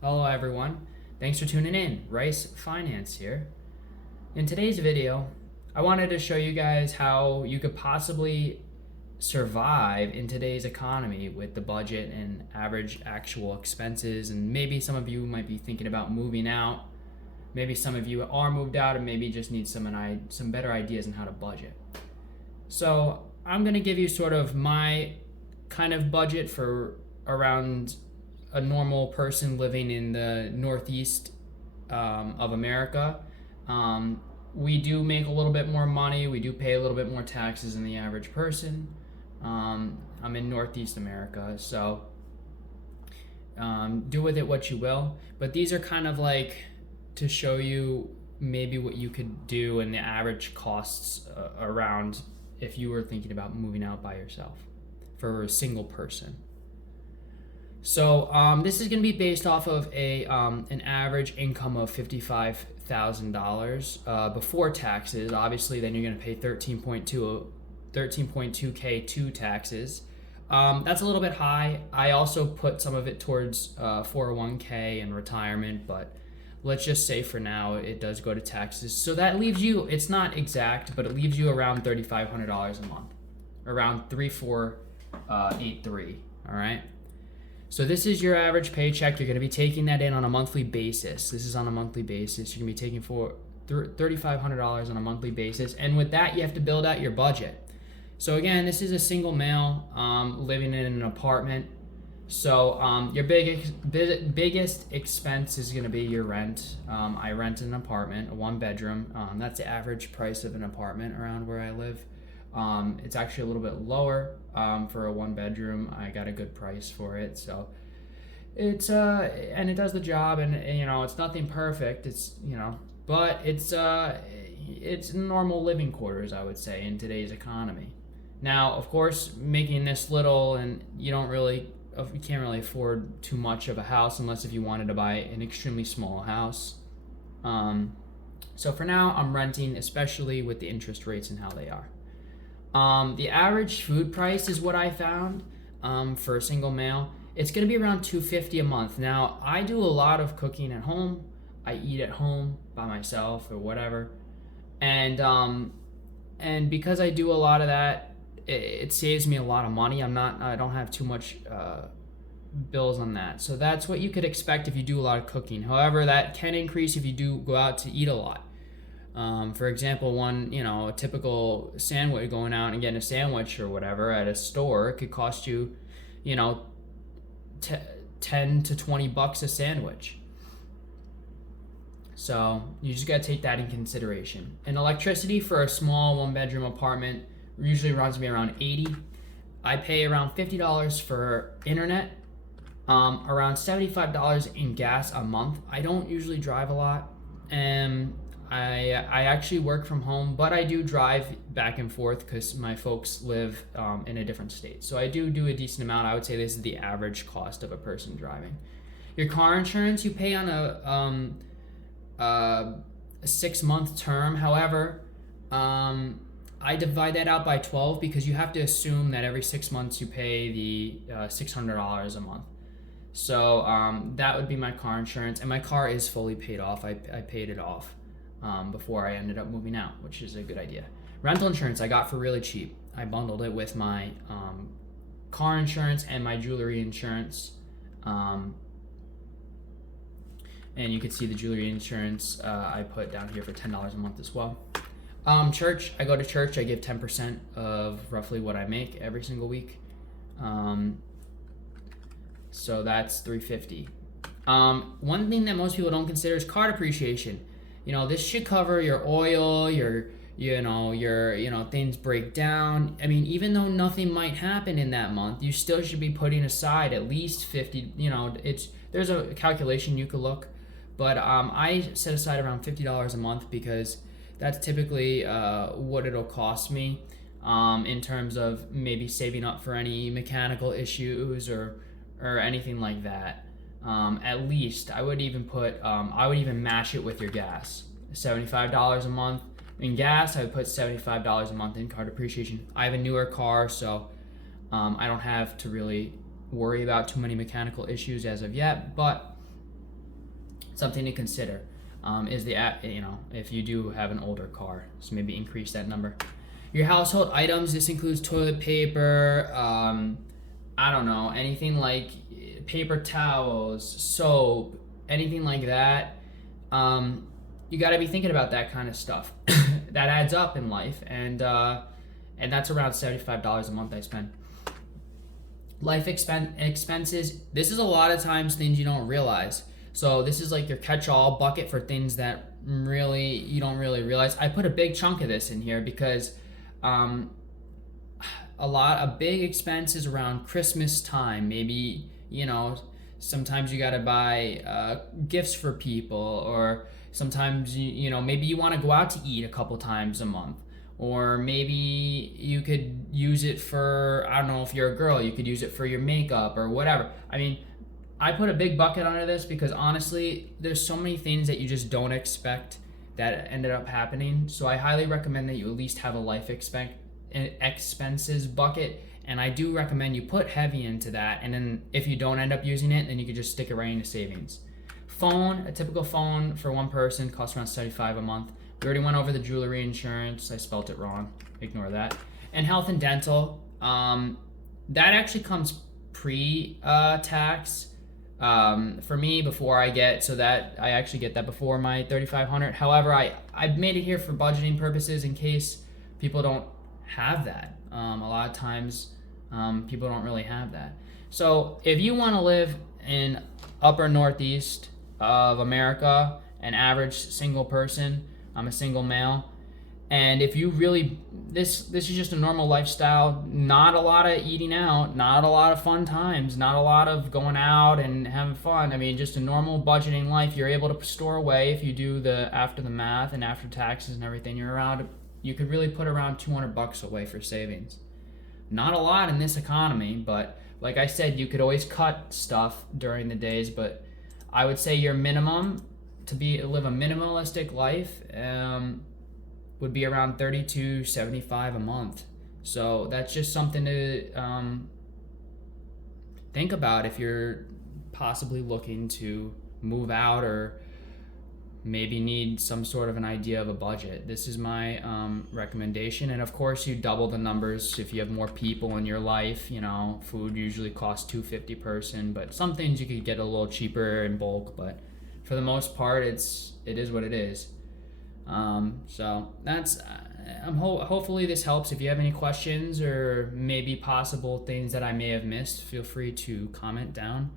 Hello everyone, thanks for tuning in. Rice Finance here. In today's video, I wanted to show you guys how you could possibly survive in today's economy with the budget and average actual expenses, and maybe some of you might be thinking about moving out. Maybe some of you are moved out and maybe just need some better ideas on how to budget. So I'm gonna give you sort of my kind of budget for around a normal person living in the Northeast of America. We do make a little bit more money. We do pay a little bit more taxes than the average person. I'm in Northeast America, so do with it what you will. But these are kind of like to show you maybe what you could do and the average costs around if you were thinking about moving out by yourself for a single person. So this is going to be based off of an average income of $55,000 before taxes. Obviously, then you're going to pay 13.2K to taxes. That's a little bit high. I also put some of it towards 401K and retirement, but let's just say for now it does go to taxes. So that leaves you, it's not exact, but it leaves you around $3,500 a month, around 3,483. All right. So this is your average paycheck. You're going to be taking that in on a monthly basis. This is on a monthly basis. You're going to be taking for $3,500 on a monthly basis. And with that, you have to build out your budget. So again, this is a single male living in an apartment. So your biggest expense is going to be your rent. I rent an apartment, a 1-bedroom. That's the average price of an apartment around where I live. It's actually a little bit lower for a 1-bedroom. I got a good price for it, so it's and it does the job. And it's nothing perfect. But it's normal living quarters, I would say, in today's economy. Now, of course, making this little, and you can't really afford too much of a house unless if you wanted to buy an extremely small house. So for now, I'm renting, especially with the interest rates and how they are. The average food price is what I found for a single male. It's going to be around $250 a month. Now, I do a lot of cooking at home. I eat at home by myself or whatever, and because I do a lot of that, it saves me a lot of money. I don't have too much bills on that. So that's what you could expect if you do a lot of cooking. However, that can increase if you do go out to eat a lot. For example, a typical sandwich, going out and getting a sandwich or whatever at a store, it could cost you, 10 to $20 a sandwich. So you just gotta take that in consideration. And electricity for a small 1-bedroom apartment usually runs me around $80. I pay around $50 for internet, around $75 in gas a month. I don't usually drive a lot, and I actually work from home, but I do drive back and forth because my folks live in a different state. So I do a decent amount. I would say this is the average cost of a person driving. Your car insurance you pay on a 6-month term. However, I divide that out by 12 because you have to assume that every 6 months you pay the $600 a month. So that would be my car insurance, and my car is fully paid off. I paid it off before I ended up moving out, which is a good idea. Rental insurance I got for really cheap. I bundled it with my car insurance and my jewelry insurance. And you can see the jewelry insurance I put down here for $10 a month as well. Church, I go to church. I give 10% of roughly what I make every single week. So that's $350. One thing that most people don't consider is car depreciation. This should cover your oil, your things break down. I mean, even though nothing might happen in that month, you still should be putting aside at least 50. There's a calculation you could look, but I set aside around $50 a month because that's typically what it'll cost me in terms of maybe saving up for any mechanical issues or anything like that. At least I would even match it with your gas. $75 a month in gas. I would put $75 a month in car depreciation. I have a newer car, so I don't have to really worry about too many mechanical issues as of yet, but something to consider. Is the if you do have an older car, so maybe increase that number. Your household items, this includes toilet paper, I don't know, anything like paper towels, soap, anything like that. You got to be thinking about that kind of stuff. That adds up in life, and that's around $75 a month I spend. Life expenses, this is a lot of times things you don't realize. So this is like your catch-all bucket for things that really you don't really realize. I put a big chunk of this in here because a big expense is around Christmas time. Maybe, sometimes you gotta buy gifts for people, or sometimes maybe you want to go out to eat a couple times a month, or maybe you could use it for, I don't know, if you're a girl, you could use it for your makeup or whatever. I mean, I put a big bucket under this because honestly, there's so many things that you just don't expect that ended up happening. So I highly recommend that you at least have a life expenses bucket. And I do recommend you put heavy into that. And then if you don't end up using it, then you could just stick it right into savings. Phone, a typical phone for one person costs around $75 a month. We already went over the jewelry insurance. I spelt it wrong. Ignore that. And health and dental, that actually comes pre-tax. For me, before I get, so that I actually get that before my $3,500. However, I made it here for budgeting purposes in case people don't have that. A lot of times, people don't really have that. So if you want to live in upper northeast of America, an average single person, I'm a single male, and if you really, this is just a normal lifestyle, not a lot of eating out, not a lot of fun times, not a lot of going out and having fun. I mean, just a normal budgeting life. You're able to store away if you do after the math and after taxes and everything. You could really put around $200 away for savings. Not a lot in this economy, but like I said, you could always cut stuff during the days. But I would say your minimum to live a minimalistic life would be around $32.75 a month. So that's just something to think about if you're possibly looking to move out or maybe need some sort of an idea of a budget. This is my recommendation. And of course, you double the numbers if you have more people in your life. Food usually costs $2.50 per person, but some things you could get a little cheaper in bulk. But for the most part, it is what it is. So that's, hopefully this helps. If you have any questions or maybe possible things that I may have missed, feel free to comment down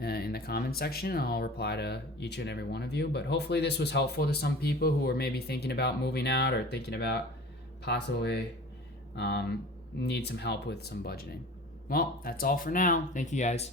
in the comment section. I'll reply to each and every one of you. But hopefully this was helpful to some people who are maybe thinking about moving out or thinking about possibly need some help with some budgeting. Well, that's all for now. Thank you guys.